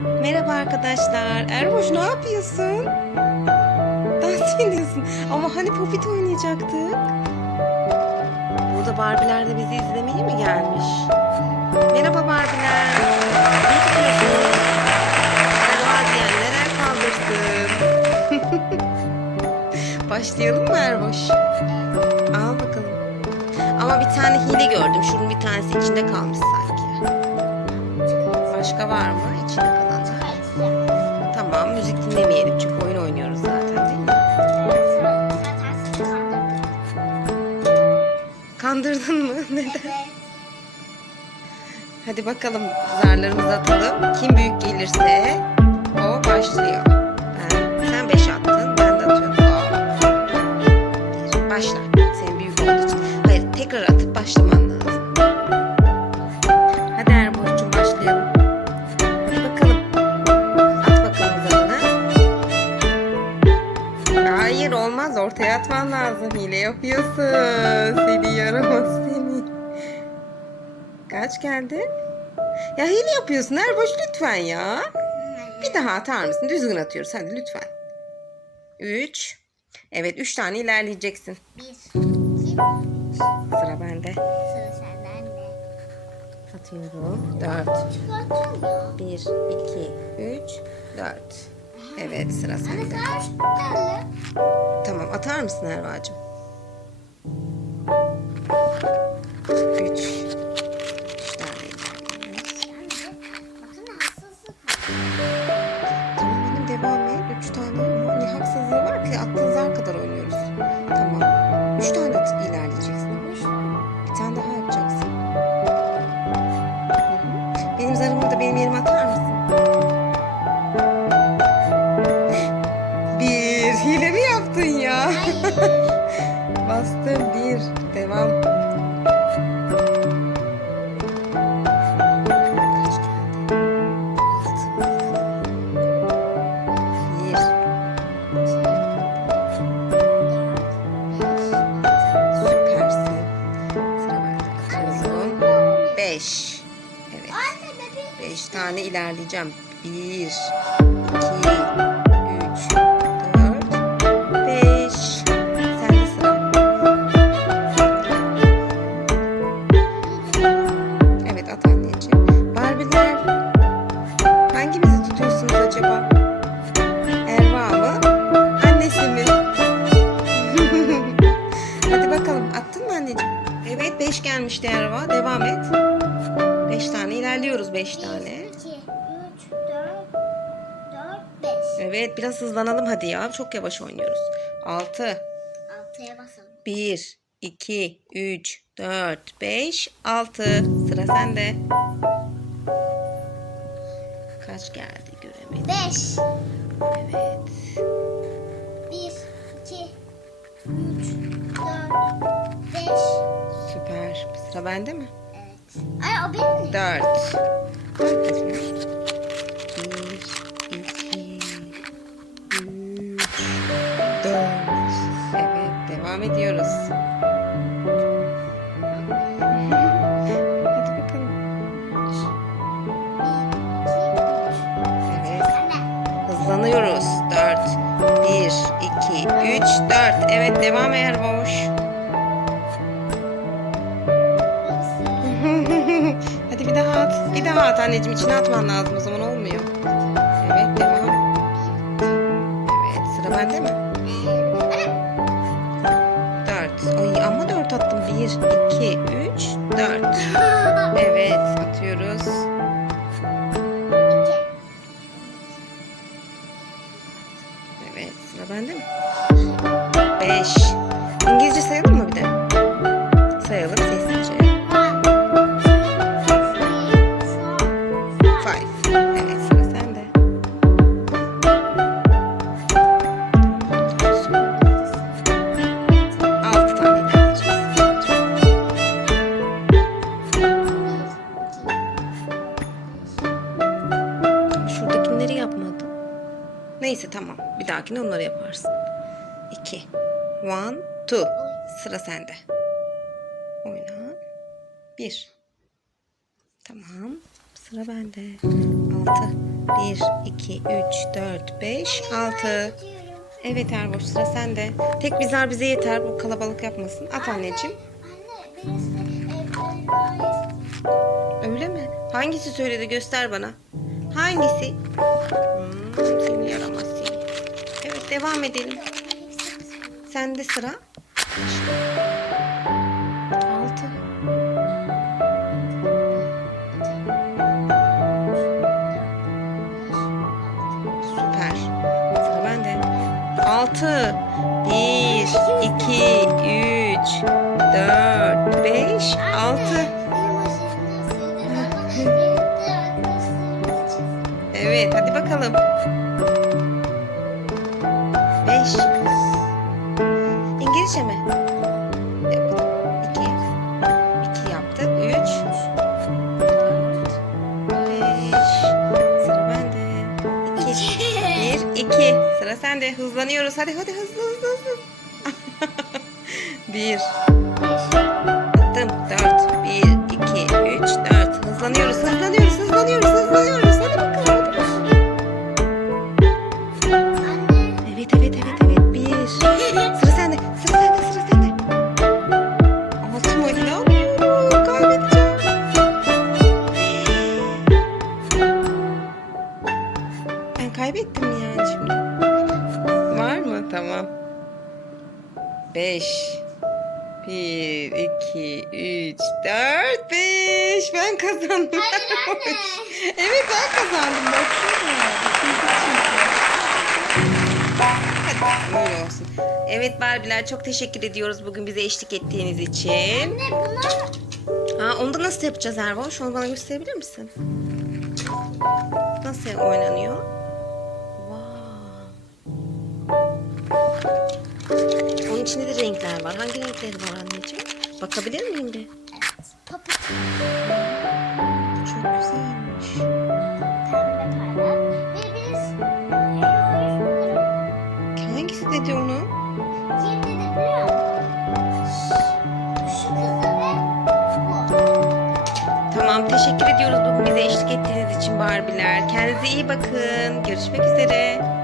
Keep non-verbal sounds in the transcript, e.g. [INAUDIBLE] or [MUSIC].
Merhaba arkadaşlar. Erboş ne yapıyorsun? Dans [LAUGHS] ediyorsun? Ama hani popit oynayacaktık. Burada Barbiler de bizi izlemeye mi gelmiş? Merhaba Barbiler. Ne yapıyorsunuz? Merhaba diyenler el kaldırsın. [LAUGHS] Başlayalım mı Erboş? Al bakalım. Ama bir tane hile gördüm. Şunun bir tanesi içinde kalmış. Başka var mı içinde kalan? Tamam müzik dinlemeyelim çünkü oyun oynuyoruz zaten değil mi? Kandırdın mı? [LAUGHS] Neden? Hadi bakalım zarlarımızı atalım. Kim büyük gelirse o başlıyor. Sen beş attın ben de atıyorum. Başla. Senin büyük olduğu için. Hayır tekrar atıp başlaman lazım. Hile yapıyorsun. Seni yaramaz seni. Kaç geldi? Ya hile yapıyorsun Erboş lütfen ya. Bir daha atar mısın? Düzgün atıyoruz hadi lütfen. Üç. Evet üç tane ilerleyeceksin. Bir, iki, Sıra bende. sıra senden de. Atıyorum. Dört. Bir, iki, üç, dört. Evet sıra sende. Tamam atar mısın Erva'cığım? Üç. Üç tane ilerliyoruz. Tamam benim devam et. Üç tane ne haksızlığı var ki attığın zar kadar oynuyoruz. Tamam. Üç tane ilerleyeceksin. Bir tane daha yapacaksın. Benim zarımı da benim yerime atar mısın? Bastım bir. Devam. Beş. Evet. Beş tane ilerleyeceğim. Bir, iki, 5 gelmiş değer. Devam et. 5 tane ilerliyoruz 5 tane. 5. Evet biraz hızlanalım hadi ya. Çok yavaş oynuyoruz. 6. 6'ya basalım. 1, 2, 3, 4, 5, 6. Sıra sende. Kaç geldi göremedim. 5. Evet. Sıra bende mi? Evet. Ay o benim mi? 4. 4 1, 2, 3, 4. Evet devam ediyoruz. Hadi bakalım. Evet. Hızlanıyoruz. 4, 1, 2, 3, 4. Evet devam eğer Bir daha at anneciğim. içine atman lazım o zaman olmuyor. Evet devam. Evet sıra bende mi? Dört. Ay ama dört attım. Bir, iki, üç, dört. Evet atıyoruz. Evet sıra bende mi? Beş. İngilizce sayalım mı bir de? Neyse tamam. Bir dahakine onları yaparsın. İki. One, two. Sıra sende. Oyna. Bir. Tamam. Sıra bende. Altı. 1, 2, 3, 4, 5, 6. Evet Erboş sıra sende. Tek bir zar bize yeter. Bu kalabalık yapmasın. At anneciğim. Öyle mi? Hangisi söyledi göster bana. Hangisi? Hmm, seni yaramaz seni. Evet devam edelim. Sende sıra. Altı. Süper. Sıra bende. Altı. Evet hadi bakalım. Beş. İngilizce mi? İki. İki yaptık. Üç. Dört. Beş. Sıra bende. İki. Bir, iki. Sıra sende. Hızlanıyoruz. Hadi hadi hızlı hızlı hızlı. [LAUGHS] Bir. 5 1 2 3 4 5 Ben kazandım. [LAUGHS] evet ben kazandım. Baksana. Hadi öyle olsun. Evet Barbiler çok teşekkür ediyoruz bugün bize eşlik ettiğiniz için. Anne bunu... Aa, onu da nasıl yapacağız Erboş? Onu bana gösterebilir misin? Nasıl oynanıyor? Wow. İçinde de renkler var. Hangi renkleri var anneciğim? Bakabilir miyim bir? Çok güzelmiş. pembe birisi Eloy Hangisi dedi onu? Tamam teşekkür ediyoruz bugün bize eşlik ettiğiniz için Barbiler. Kendinize iyi bakın. Görüşmek üzere.